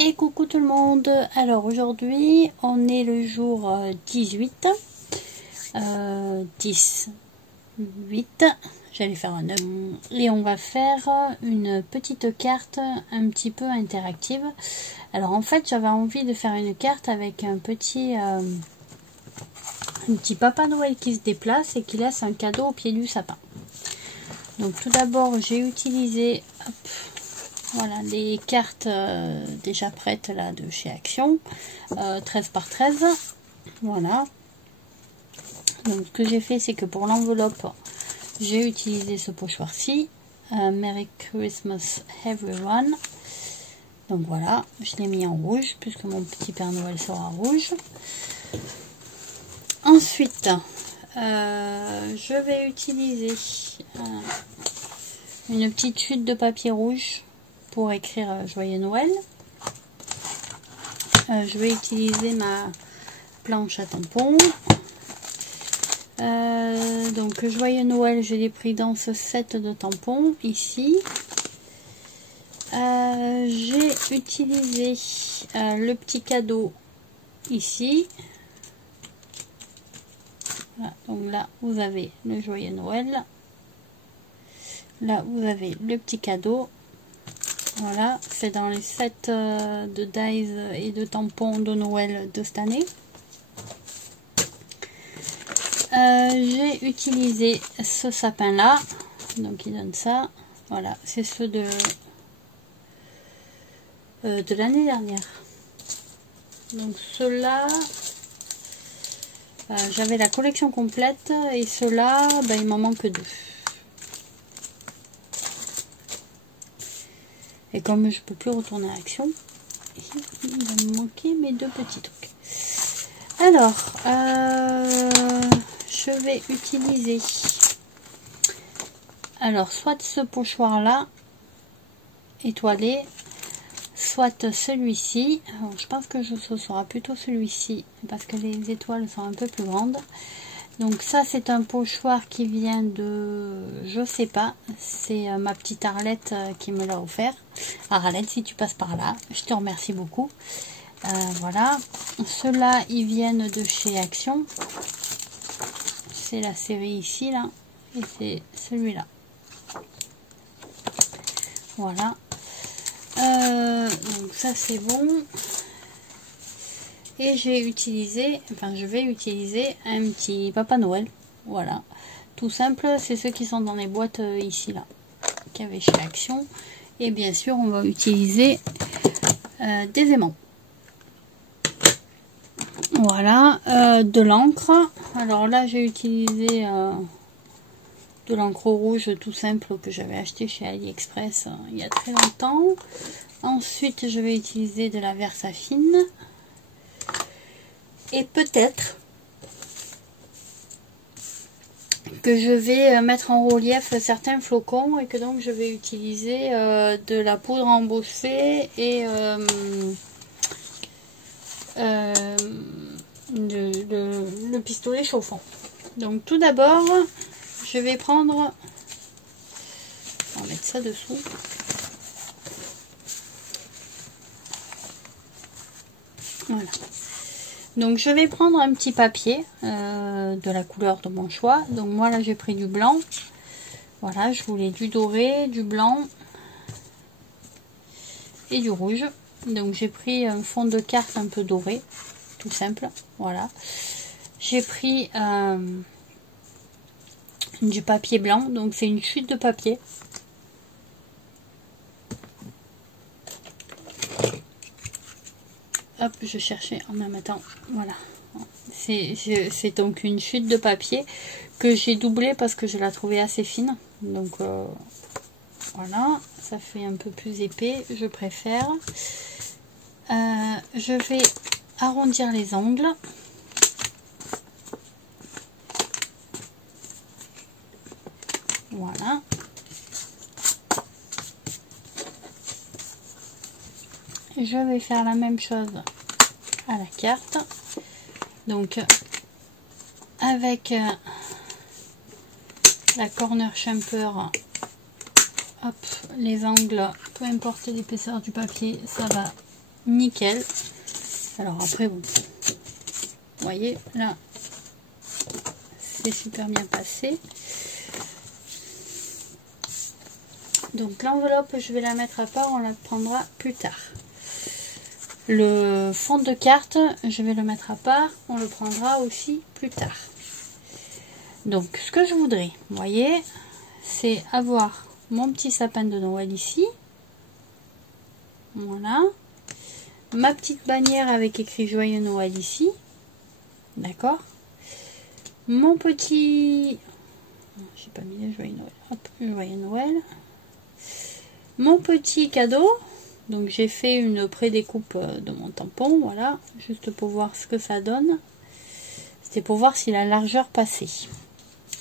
Et coucou tout le monde. Alors aujourd'hui on est le jour 18 10 8, j'allais faire un 9 et on va faire une petite carte un petit peu interactive. Alors en fait j'avais envie de faire une carte avec un petit Papa Noël qui se déplace et qui laisse un cadeau au pied du sapin. Donc tout d'abord j'ai utilisé voilà les cartes déjà prêtes là de chez Action, 13 par 13. Voilà. Donc ce que j'ai fait, c'est que pour l'enveloppe, j'ai utilisé ce pochoir-ci. Merry Christmas Everyone. Donc voilà, je l'ai mis en rouge puisque mon petit Père Noël sera rouge. Ensuite, je vais utiliser une petite chute de papier rouge pour écrire Joyeux Noël. Je vais utiliser ma planche à tampons. Donc Joyeux Noël, je l'ai pris dans ce set de tampons ici. J'ai utilisé le petit cadeau ici. Voilà, donc là vous avez le Joyeux Noël. Là vous avez le petit cadeau. Voilà, c'est dans les sets de dies et de tampons de Noël de cette année. J'ai utilisé ce sapin là, donc il donne ça. Voilà, c'est ceux de l'année dernière. Donc ceux-là, j'avais la collection complète et ceux-là, il m'en manque deux. Et comme je peux plus retourner à Action, il va me manquer mes deux petits trucs. Alors, je vais utiliser soit ce pochoir là étoilé, soit celui-ci. Je pense que ce sera plutôt celui-ci parce que les étoiles sont un peu plus grandes. Donc ça c'est un pochoir qui vient de, je sais pas, c'est ma petite Arlette qui me l'a offert. Arlette, si tu passes par là, je te remercie beaucoup. Voilà, ceux-là ils viennent de chez Action. C'est la série ici là, et c'est celui-là. Voilà. Donc ça c'est bon. Et j'ai utilisé, je vais utiliser un petit Papa Noël. Voilà, tout simple, c'est ceux qui sont dans les boîtes ici là, qu'il y avait chez Action. Et bien sûr on va utiliser des aimants. Voilà, de l'encre. Alors là j'ai utilisé de l'encre rouge tout simple que j'avais acheté chez AliExpress il y a très longtemps. Ensuite je vais utiliser de la Versafine. Et peut-être que je vais mettre en relief certains flocons et que donc je vais utiliser de la poudre embossée et le pistolet chauffant. Donc tout d'abord je vais prendre, on va mettre ça dessous. Voilà. Donc je vais prendre un petit papier de la couleur de mon choix. Donc moi là j'ai pris du blanc. Voilà, je voulais du doré, du blanc et du rouge. Donc j'ai pris un fond de carte un peu doré, tout simple. Voilà. J'ai pris du papier blanc, donc c'est une chute de papier. Hop, je cherchais en même temps. Voilà. C'est donc une chute de papier que j'ai doublée parce que je la trouvais assez fine. Donc voilà, ça fait un peu plus épais, je préfère. Je vais arrondir les angles. Voilà. Je vais faire la même chose à la carte. Donc avec la corner chamfer, hop, les angles, peu importe l'épaisseur du papier, ça va nickel. Alors après, bon, vous voyez, là, c'est super bien passé. Donc l'enveloppe, je vais la mettre à part, on la prendra plus tard. Le fond de carte, je vais le mettre à part, on le prendra aussi plus tard. Donc ce que je voudrais, vous voyez, c'est avoir mon petit sapin de Noël ici. Voilà. Ma petite bannière avec écrit Joyeux Noël ici. D'accord. Mon petit... J'ai pas mis le Joyeux Noël. Hop, Joyeux Noël. Mon petit cadeau. Donc j'ai fait une pré-découpe de mon tampon. Voilà. Juste pour voir ce que ça donne. C'était pour voir si la largeur passait.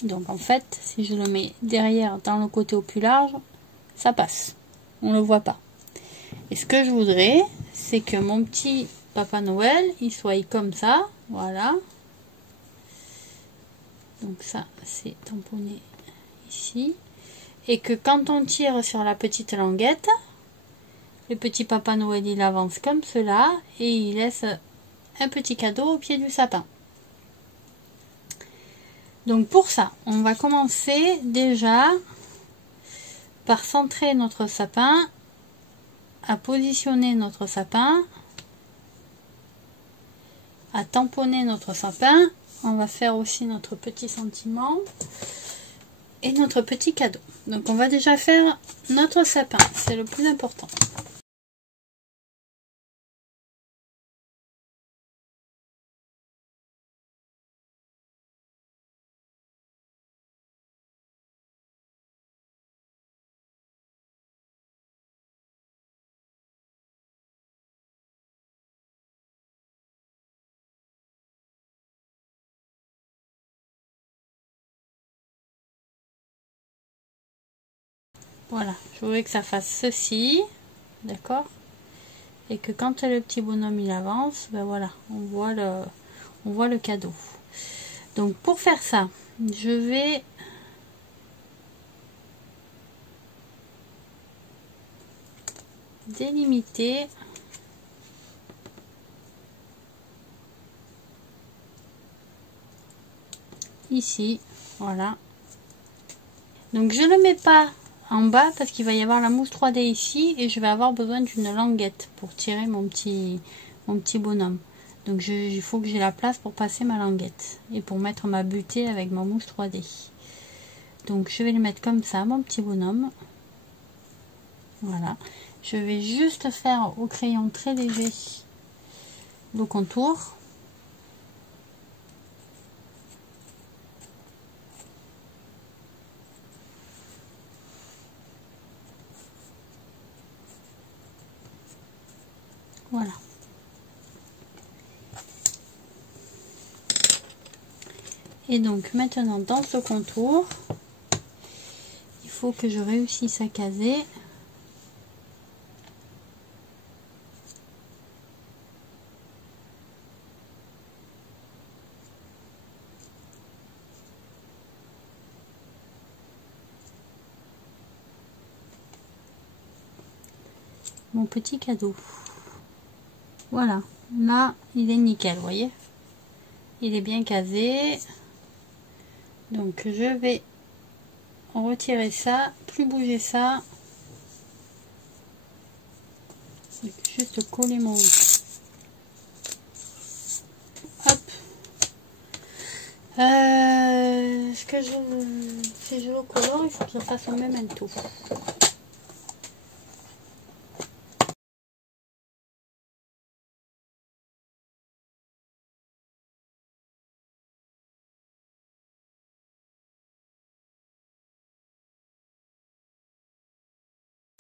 Donc en fait, si je le mets derrière dans le côté au plus large, ça passe. On ne le voit pas. Et ce que je voudrais, c'est que mon petit Papa Noël, il soit comme ça. Voilà. Donc ça, c'est tamponné ici. Et que quand on tire sur la petite languette, le petit Papa Noël, il avance comme cela. Et il laisse un petit cadeau au pied du sapin. Donc pour ça, on va commencer déjà par centrer notre sapin, à positionner notre sapin, à tamponner notre sapin. On va faire aussi notre petit sentiment et notre petit cadeau. Donc on va déjà faire notre sapin, c'est le plus important. Voilà, je voudrais que ça fasse ceci, d'accord, et que quand le petit bonhomme il avance, ben voilà, on voit le cadeau. Donc pour faire ça, je vais délimiter ici, voilà. Donc je ne mets pas en bas parce qu'il va y avoir la mousse 3D ici et je vais avoir besoin d'une languette pour tirer mon petit bonhomme. Donc il faut que j'ai la place pour passer ma languette et pour mettre ma butée avec ma mousse 3D. Donc je vais le mettre comme ça, mon petit bonhomme. Voilà. Je vais juste faire au crayon très léger le contour. Voilà. Et donc maintenant dans ce contour, il faut que je réussisse à caser mon petit cadeau. Voilà, là il est nickel, vous voyez, il est bien casé. Donc je vais retirer ça, plus bouger ça, juste coller mon... Hop. Ce que si je le colore, il faut que je fasse au même tout.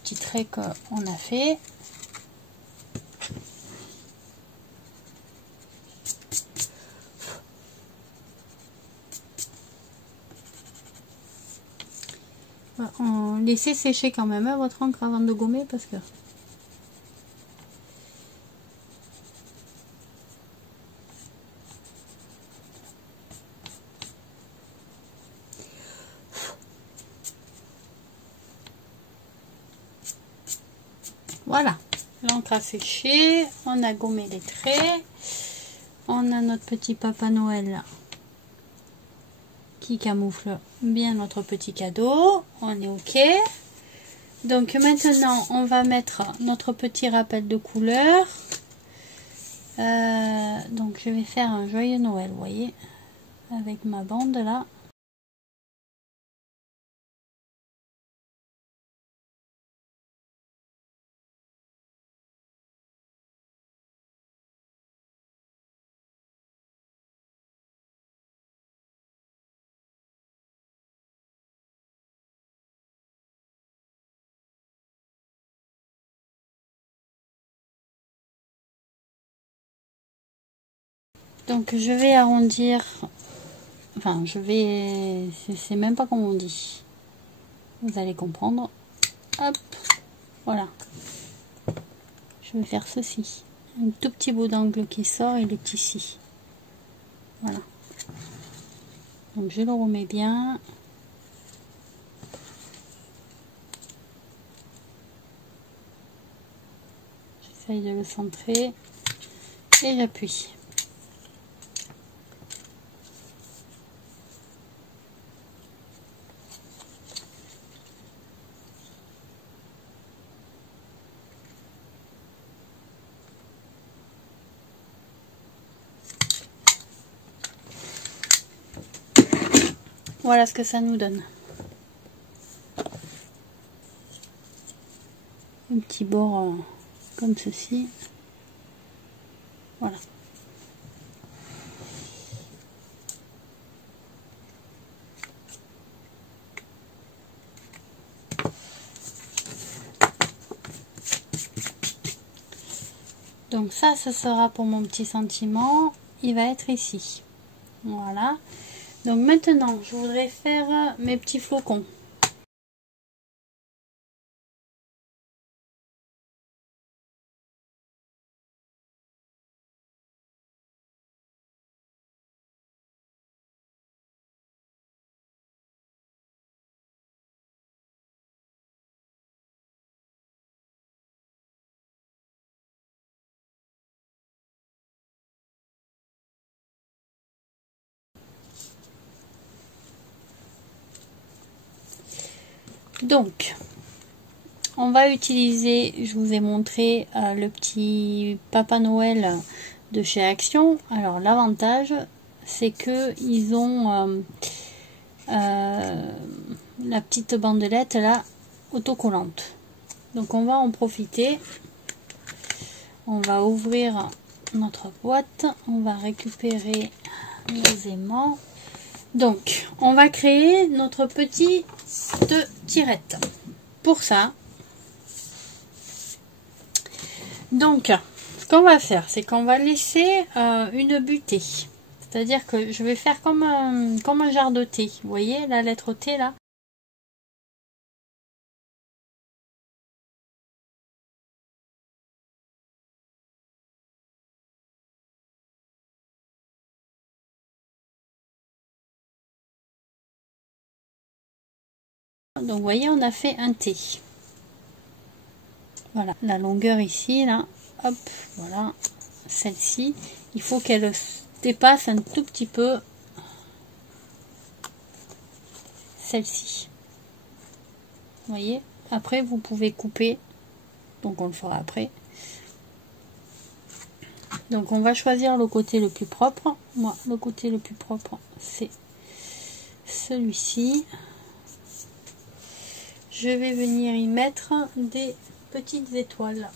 Petit trait qu'on a fait. Laissez sécher quand même votre encre avant de gommer parce que voilà, l'encre a séché, on a gommé les traits, on a notre petit Papa Noël là, qui camoufle bien notre petit cadeau, on est ok. Donc maintenant on va mettre notre petit rappel de couleur. Donc je vais faire un joyeux Noël, vous voyez, avec ma bande là. Donc je vais arrondir, enfin je vais, c'est même pas comment on dit, vous allez comprendre. Hop, voilà, je vais faire ceci, un tout petit bout d'angle qui sort, il est ici, voilà. Donc je le remets bien. J'essaye de le centrer et j'appuie. Voilà ce que ça nous donne. Un petit bord comme ceci. Voilà. Donc ça, ce sera pour mon petit sentiment. Il va être ici. Voilà. Donc maintenant, je voudrais faire mes petits flocons. Donc, on va utiliser, je vous ai montré le petit Papa Noël de chez Action. Alors l'avantage, c'est que ils ont la petite bandelette là, autocollante. Donc on va en profiter. On va ouvrir notre boîte. On va récupérer nos aimants. Donc, on va créer notre petite tirette. Pour ça, donc, ce qu'on va faire, c'est qu'on va laisser une butée. C'est-à-dire que je vais faire comme un jarre de thé. Vous voyez la lettre T là? Donc, vous voyez, on a fait un T. Voilà, la longueur ici, là, hop, voilà, celle-ci, il faut qu'elle dépasse un tout petit peu celle-ci. Vous voyez, après vous pouvez couper, donc on le fera après. Donc on va choisir le côté le plus propre. Moi, le côté le plus propre, c'est celui-ci. Je vais venir y mettre des petites étoiles.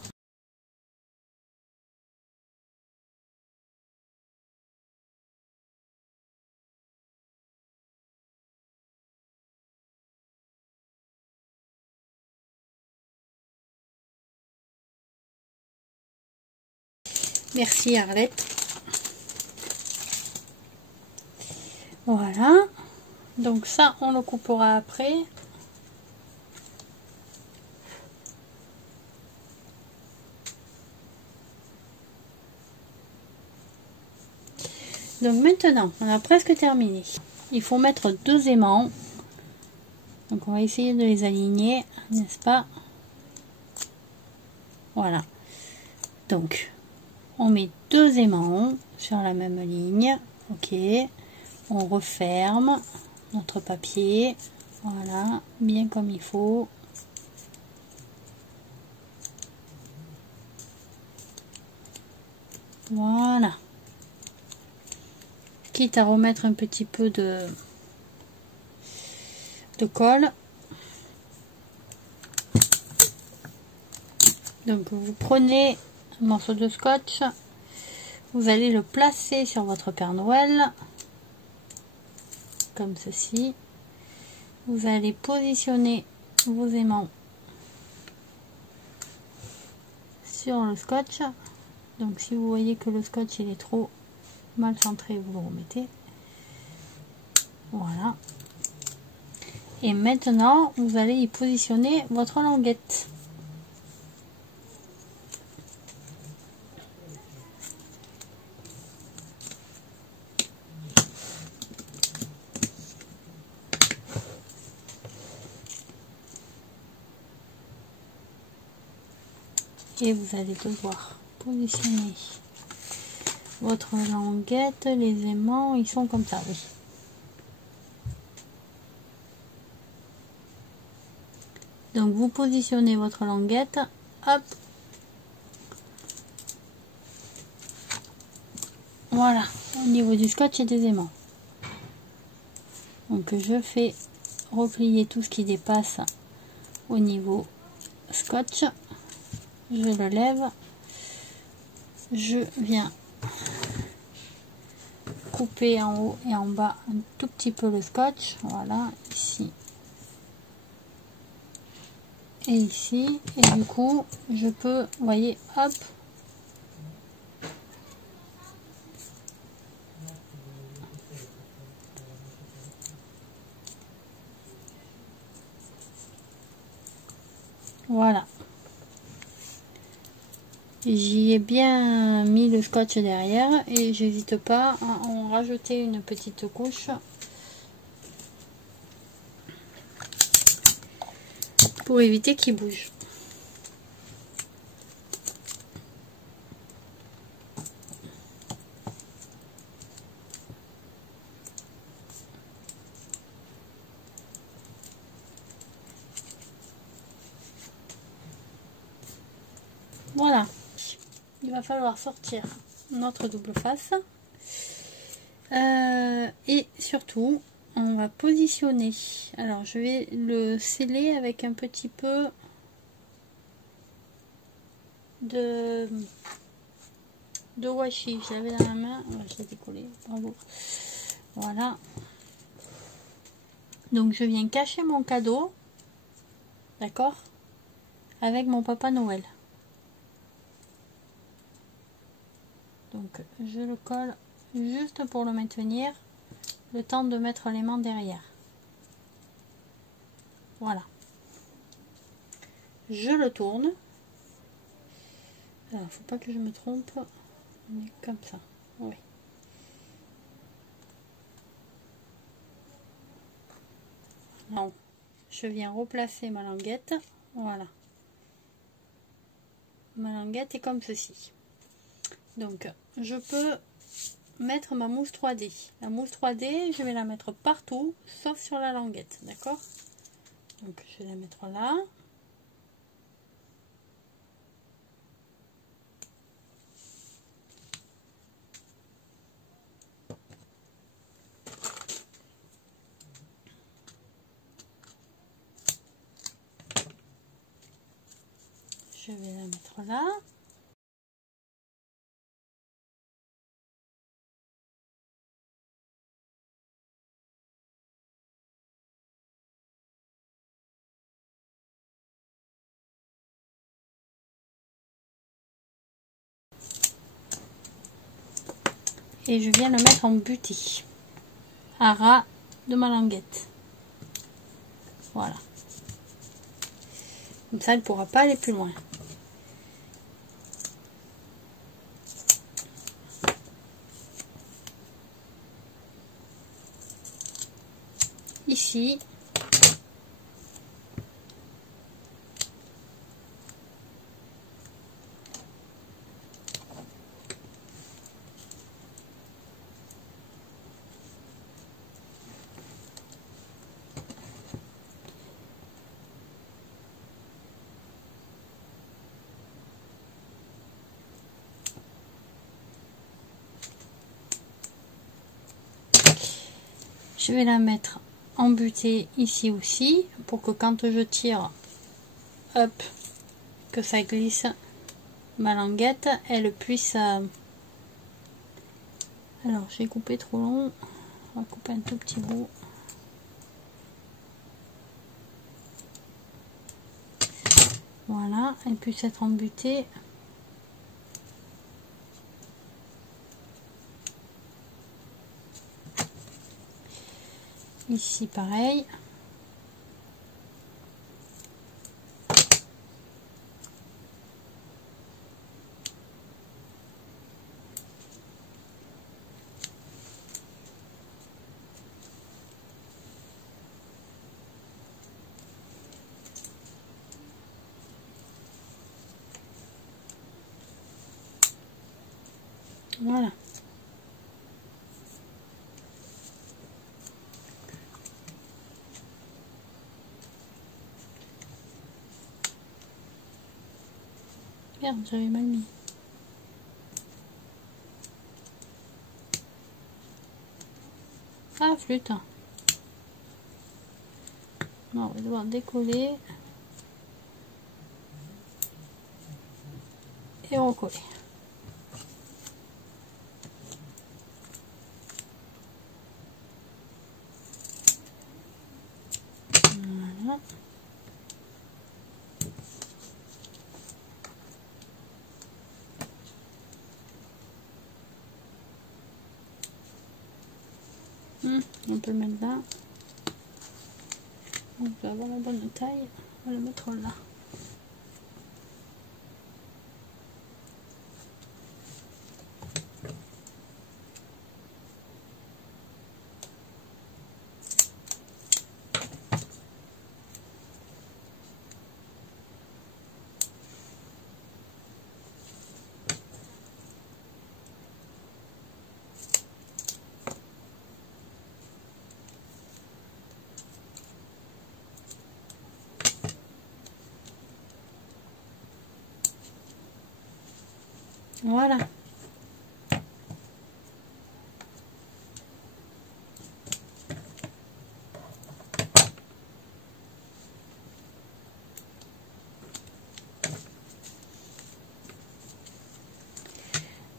Merci Arlette. Voilà. Donc ça, on le coupera après. Donc maintenant, on a presque terminé. Il faut mettre 2 aimants. Donc on va essayer de les aligner, n'est-ce pas? Voilà. Donc, on met 2 aimants sur la même ligne. Ok. On referme notre papier. Voilà, bien comme il faut. Voilà. Quitte à remettre un petit peu de colle. Donc vous prenez un morceau de scotch, vous allez le placer sur votre Père Noël, comme ceci. Vous allez positionner vos aimants sur le scotch. Donc si vous voyez que le scotch il est trop mal centré, vous le remettez. Voilà. Et maintenant, vous allez y positionner votre languette. Et vous allez devoir positionner votre languette. Les aimants, ils sont comme ça, oui. Donc vous positionnez votre languette, hop, voilà, au niveau du scotch et des aimants. Donc je fais replier tout ce qui dépasse au niveau scotch, je le lève, je viens couper en haut et en bas un tout petit peu le scotch, voilà, ici et ici, et du coup je peux, vous voyez, hop, voilà, j'y ai bien mis le scotch derrière et j'hésite pas à en rajouter une petite couche pour éviter qu'il bouge. Voilà, il va falloir sortir notre double face et surtout on va positionner. Alors je vais le sceller avec un petit peu de washi. Je l'avais dans la main, je l'ai décollé, bravo. Voilà, donc je viens cacher mon cadeau, d'accord, avec mon Papa Noël. Donc je le colle juste pour le maintenir, le temps de mettre l'aimant derrière. Voilà. Je le tourne. Alors, faut pas que je me trompe. On est comme ça. Oui. Non. Je viens replacer ma languette. Voilà. Ma languette est comme ceci. Donc, je peux mettre ma mousse 3D. La mousse 3D, je vais la mettre partout, sauf sur la languette. D'accord? Donc, je vais la mettre là. Je vais la mettre là. Et je viens le mettre en buty à ras de ma languette. Voilà. Comme ça, elle ne pourra pas aller plus loin. Ici, Je vais la mettre embutée ici aussi pour que quand je tire, hop, que ça glisse, ma languette, elle puisse... Alors j'ai coupé trop long, on va couper un tout petit bout. Voilà, elle puisse être embutée. Ici pareil. Voilà. Merde, j'avais mal mis. Ah, flûte. Non, on va devoir décoller et recoller. Voilà. On peut le mettre là. On peut avoir la bonne taille. On va le mettre là. Voilà.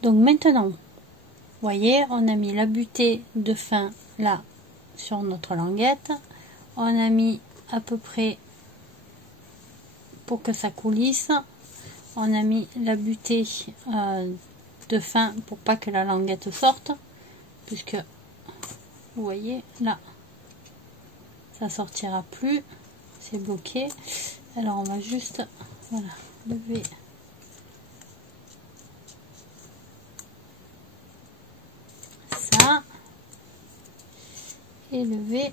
Donc maintenant, vous voyez, on a mis la butée de fin là sur notre languette. On a mis à peu près pour que ça coulisse. On a mis la butée de fin pour pas que la languette sorte, puisque vous voyez là, ça sortira plus, c'est bloqué. Alors on va juste, voilà, lever ça et lever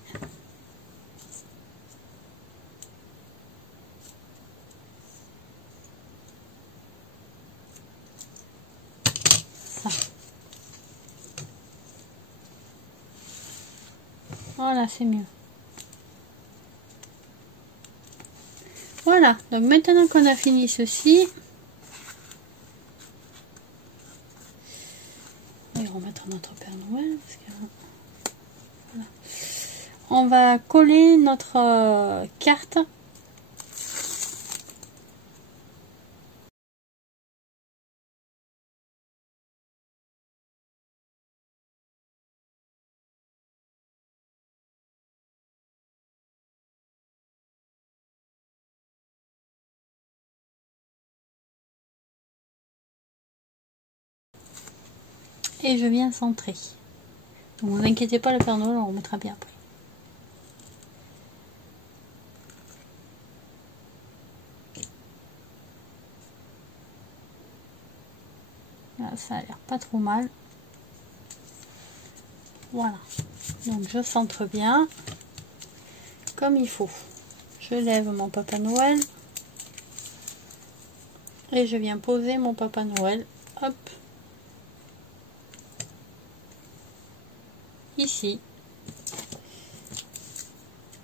ça. Voilà, c'est mieux. Voilà, donc maintenant qu'on a fini ceci, on va remettre notre Père Noël, parce que, voilà. On va coller notre carte. Et je viens centrer. Donc vous inquiétez pas, le Père Noël, on remettra bien après. Là, ça a l'air pas trop mal. Voilà. Donc je centre bien, comme il faut. Je lève mon Papa Noël. Et je viens poser mon Papa Noël. Hop. Ici.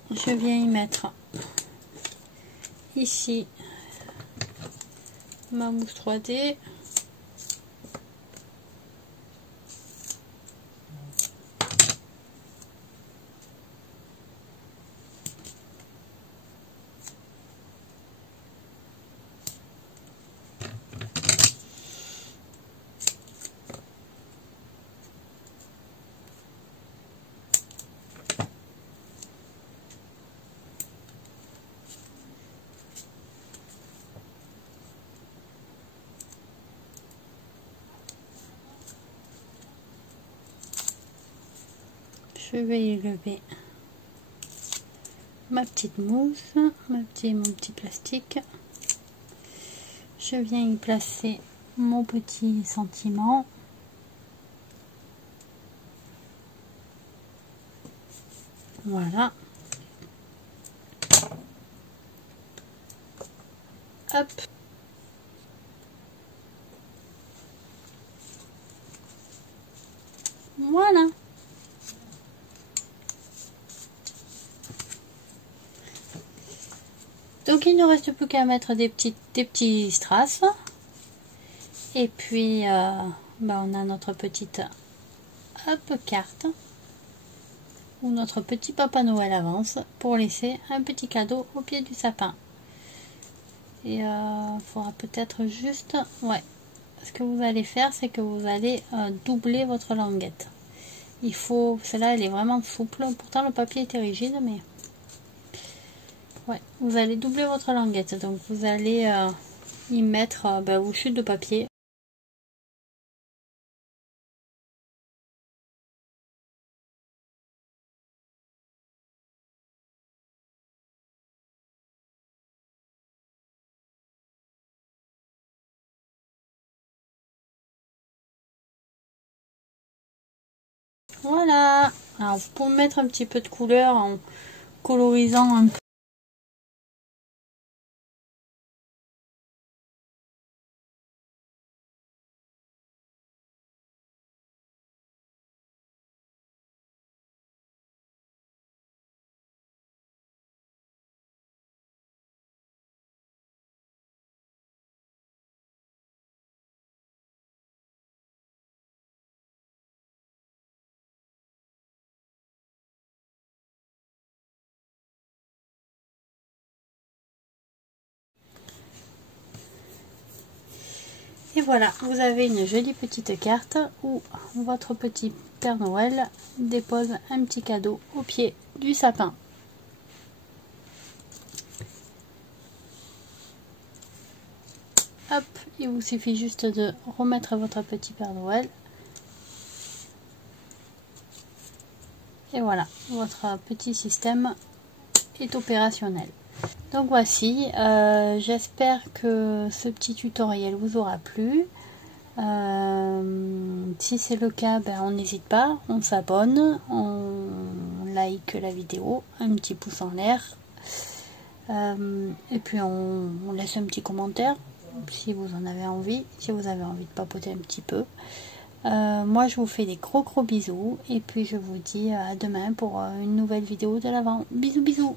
Je viens y mettre ici ma mousse 3D. je vais y lever ma petite mousse, mon petit plastique. Je viens y placer mon petit sentiment. Voilà. Hop. Voilà. Donc il ne reste plus qu'à mettre des petits strass. Et puis on a notre petite carte où notre petit Papa Noël avance pour laisser un petit cadeau au pied du sapin. Et il faudra peut-être juste, ouais, ce que vous allez faire, c'est que vous allez doubler votre languette. Il faut, celle-là elle est vraiment souple, pourtant le papier était rigide, mais ouais, vous allez doubler votre languette. Donc vous allez y mettre vos chutes de papier. Voilà. Alors vous pouvez mettre un petit peu de couleur en colorisant un peu. Et voilà, vous avez une jolie petite carte où votre petit Père Noël dépose un petit cadeau au pied du sapin. Hop, il vous suffit juste de remettre votre petit Père Noël. Et voilà, votre petit système est opérationnel. Donc voici, j'espère que ce petit tutoriel vous aura plu. Si c'est le cas, on n'hésite pas, on s'abonne, on like la vidéo, un petit pouce en l'air, et puis on laisse un petit commentaire si vous en avez envie, si vous avez envie de papoter un petit peu. Moi je vous fais des gros bisous, et puis je vous dis à demain pour une nouvelle vidéo de l'Avent. Bisous bisous.